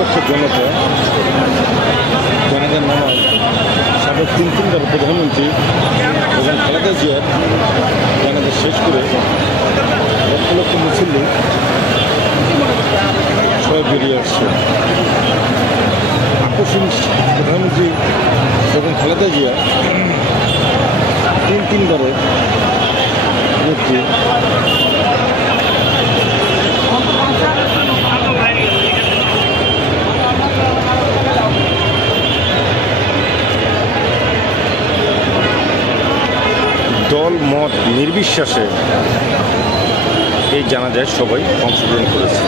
লক্ষ জনতা জনগণ নামাজ সাবেক তিন তিনবার প্রধানমন্ত্রী এবং খালেদা জিয়ার জানাজা শেষ করে লক্ষ লক্ষ মুসল্লি সবাই বেরিয়ে আসছে। আকর্ষণ প্রধানমন্ত্রী এবং খালেদা জিয়া তিন তিনবারে নেত্রী দল মত নির্বিশ্বাসে এই জানাজায় সবাই অংশগ্রহণ করেছে।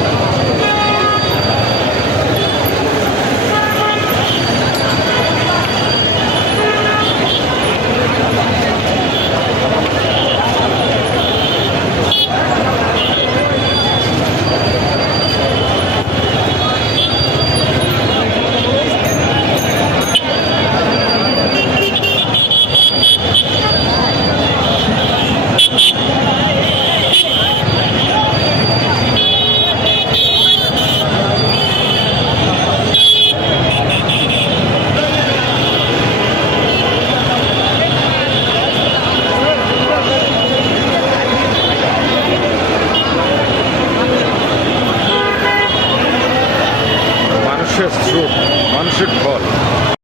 মানুষের শ্রম মানুষের ঢল